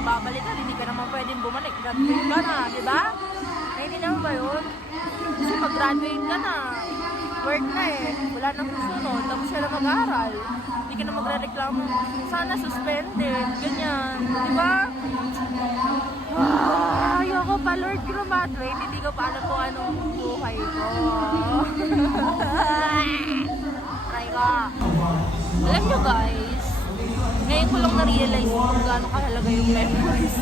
babalikan, hindi ka naman pwedeng bumalik. Graduate ka na, di ba? Naintindihan mo ba yun? Kasi pag-graduate ka na, work na eh. Wala nang susunod, tapos ka na mag-aaral. Hindi ka na magre-reklamo. Sana suspended, ganyan. Di ba? Ayoko pa, Lord, graduate. Hindi ko pa alam kung anong buhay ko. Ay ka. Alam nyo guys, ngayon ko lang na-realize kung gaano kahalaga yung memories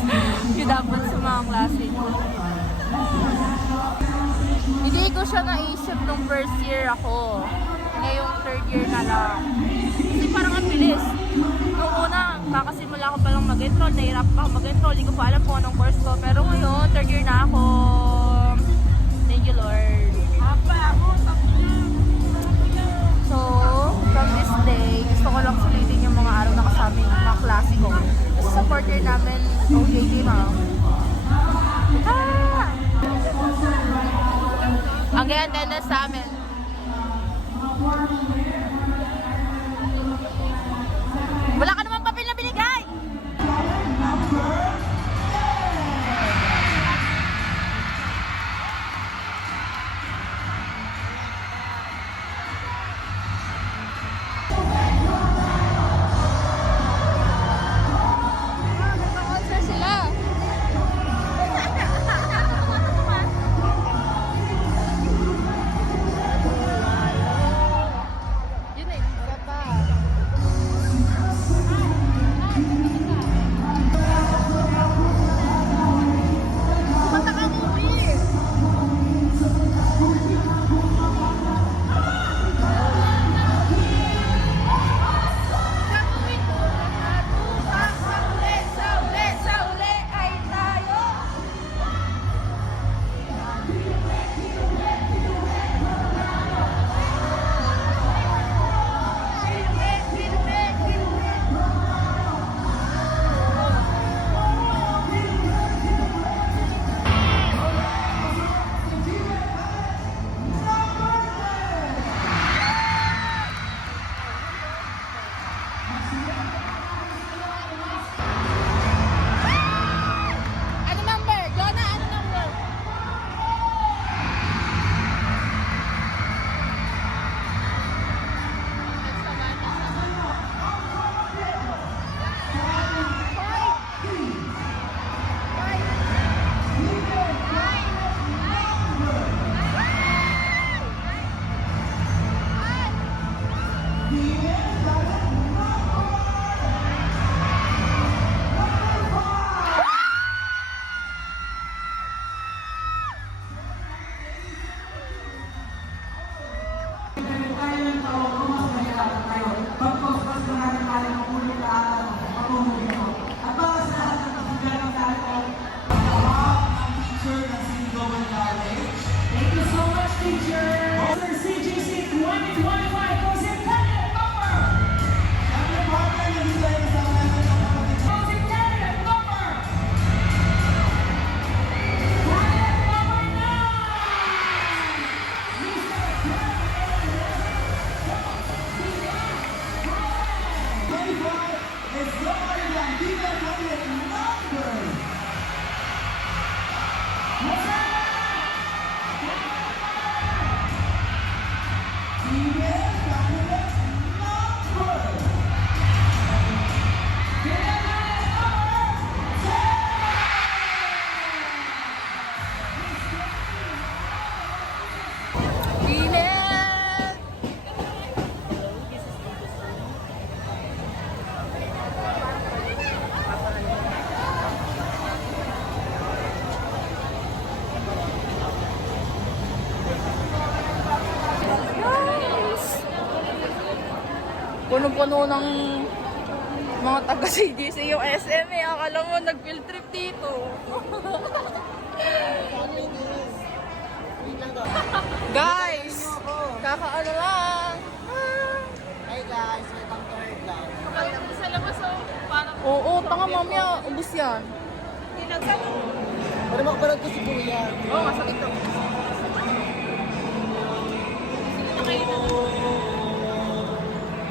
yung dapat sa mga klase ko. Hindi ko siya naisip nung first year ako. Ngayong third year na lang. Kasi parang ang bilis. Nung una, kakasimula ko palang mag-enroll, nahirap pa ako mag-enroll, hindi ko pa alam kung anong course ko. Pero ngayon, third year na ako. Thank you, Lord. So, from this day, gusto ko lang sulitin yung mga araw na kasama yung mga klase ko. Kasi sa fourth year namin, OJT na. Ang attendance sa amin. Wala ka naman papel na binigay! Nagpa-concert sila. Yun eh, pa. Mata ka movie! Sa uli ay tayo! Ano number? Jonah, ano number? Thank you so much, teacher. Sir CGC 2025 goes in Canada number. Goes in Canada number. Canada number 9. Mr. Is nobody like Dina Cabinet number. Dina Cabinet number. Init! Guys! Puno-puno ng mga taga-CGC yung SM eh. Akala mo nag-field trip dito. Guys! Kakaano lang. Hey guys, welcome to our vlog. Kapag mo sa labas parang... Oo, tanga mamaya. Ubus yan. Para makaparad ko si Kuya. Oo, masakit to.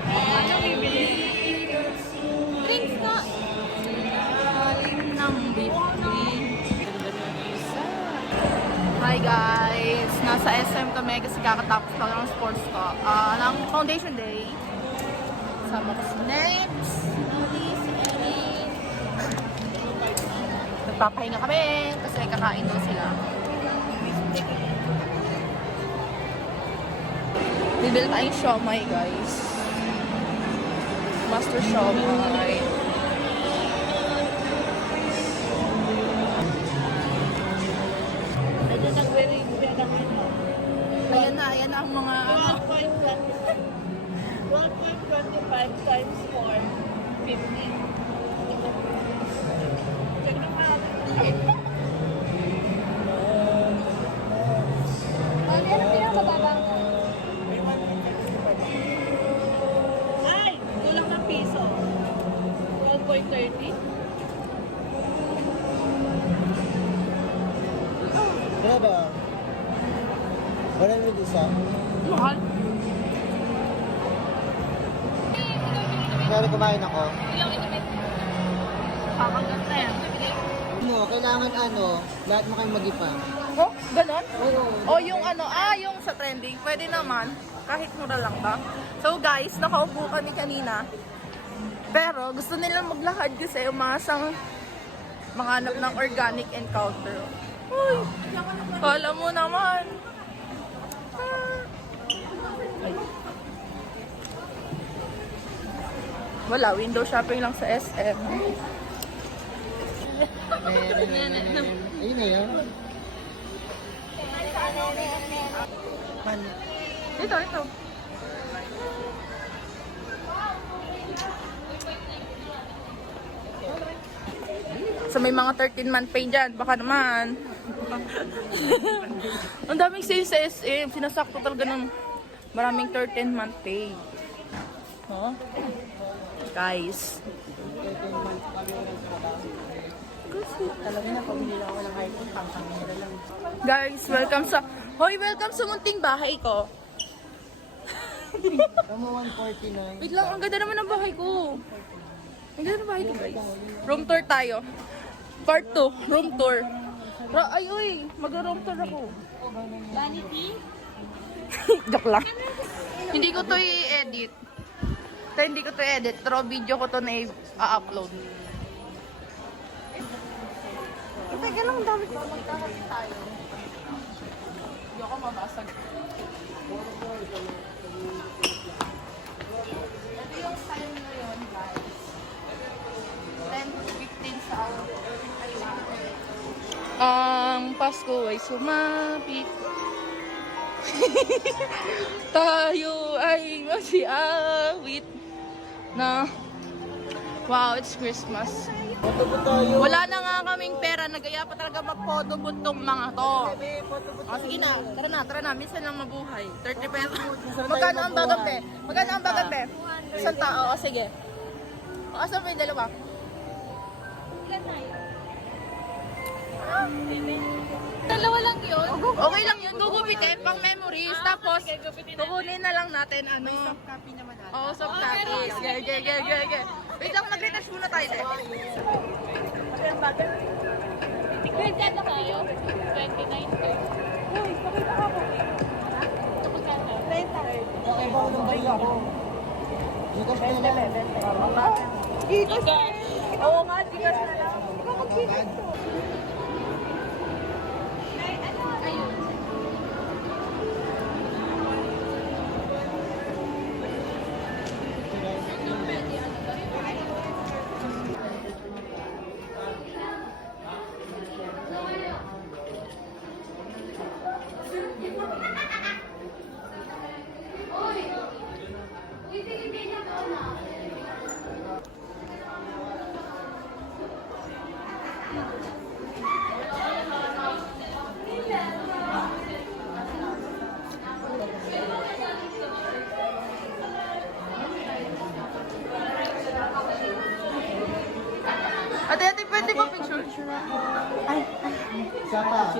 Ano bibili? Drinks na. Galing na. Hi guys! Nasa SM kami kasi kakatapos pa ng sports ko. Ng foundation day. Sama ko si Nebs, si Ellie. Nagpapahinga kami kasi kakain daw sila. Bibili tayong siomay guys. Master siomay. Ayan na ang mga 1.25 times 4, 50. Check na nga. ano pinakababa? Ay! Kulang ng piso. 12.30. Ano ba? Wala mo isa? Mahal. Kaya kumain ako. Kakagat na yan. Kailangan lahat mo kayong mag-ipa. Oh, ganon? Oo. O yung yung sa trending, pwede naman. Kahit mura lang ba? So guys, nakaupo kami kanina. Pero gusto nilang maglakad kasi umasang makahanap ng organic encounter. Uy, kala mo naman. Wala, window shopping lang sa SM. Ayun na yun. Ito. So may mga 13-month pay dyan, baka naman. Ang daming sales sa SM, sinasakto talaga ng maraming 13-month pay. No? Guys. Talaga na, pamili ako ng iPhone, pang-camera lang. Guys, welcome sa munting bahay ko. Tama 149. Wait lang, ang ganda naman ng bahay ko. Ang ganda ng bahay ko, guys. Room tour tayo. Part 2, room tour. Ay, mag-room tour ako. Vanity? Joke lang. Hindi ko to i-edit. Pero video ko to na i-upload. Teka lang, dami ko. Magkakasin tayo. Hindi ako mabasag. Ito yung time ngayon, guys. 10 to 15 sa hour. Ang Pasko ay sumapit. Tayo ay magsiawit na wow, it's Christmas. Photo po tayo. Wala na nga kaming pera, nagaya pa talaga mag-photobooth tong mga to. Sige na, tara na, minsan lang mabuhay. 30 pesos. Magkano ang bagat be? Magkano ang bagat be? Isang tao, sige. Asan ba yung dalawa? Dalawa lang yun. Okay lang yun, gugupitin, pang memories. Tapos, kukunin na lang natin, Soft copy naman ata. Oo, soft copies. Ge. Wait lang, mag-retouch muna tayo. Grade na kayo? 29. Uy, pakita ka po. Magkano? 30. Okay ba ako ng balik ako? Gcash na lang. Gcash. Oo nga, Gcash na lang. Ikaw mag-Gcash to. Ayun. Ate, pwede ba picture? Isa pa.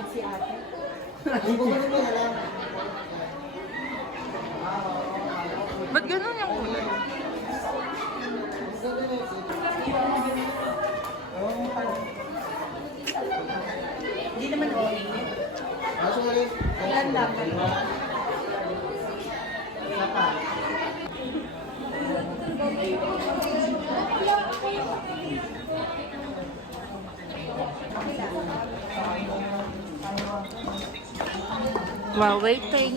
Hindi ko ganun mo na lang. Ba't ganun yung kulay? Hindi naman okay. Actually, ilan lang? Isa pa. While waiting.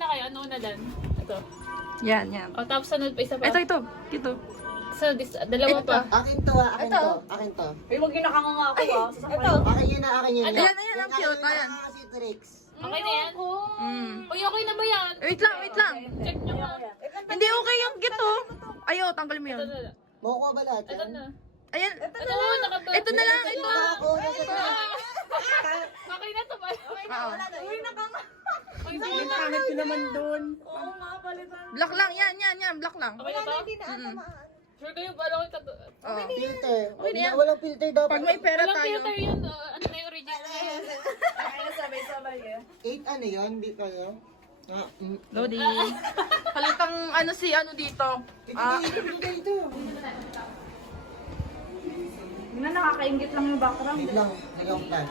Na kayo, ano na dan? Ito. Yan, yan. O, tapos sunod pa isa pa. Ito. So, dalawa pa. Akin to ah, akin to. Akin to. Ito. Akin yun na, akin yun. Ayan, ang cute. Ayan. Si Trix. Okay na yan? Mm. Uy, okay na ba yan? Wait lang. Check nyo nga. Hindi okay yung gito. Ayaw, tanggalin mo yun. Ito na. Makukuha ba lahat Ito yan? na. Ayan. Ito na, nakabal. Ito na lang, ito. Ako, nasa to. Okay na to ba? Oo. Uy, sige na. Black lang, yan. Black lang. Okay na to? Mm-mm. Sure kayo, bala ko ito. Oo. Filter. Okay na yan. Walang filter dapat. Pag may pera Walang tayo. filter yun. Ano na yung original? 8 ano yun? Hindi kayo? Lodi. Halatang ano si ano dito. Ito. Hindi na nakakaingit lang yung background. Wait lang. Nagawang plan.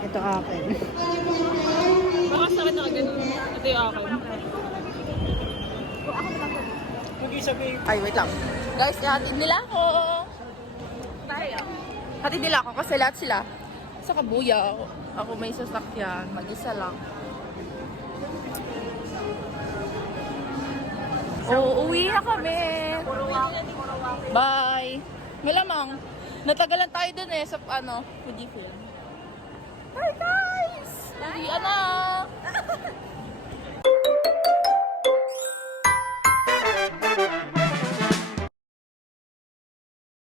Ito akin. Baka sa akin nakaganon. Ito yung akin. Ay, wait lang. Guys, ihatid nila ako. Hatid nila ako kasi lahat sila sa Kabuyaw. Ako may sasakyan. Mag-isa lang. Oo, uwi na kami. Bye. Malamang. Natagalan tayo dun eh sa ano, Woody Film. Bye, guys!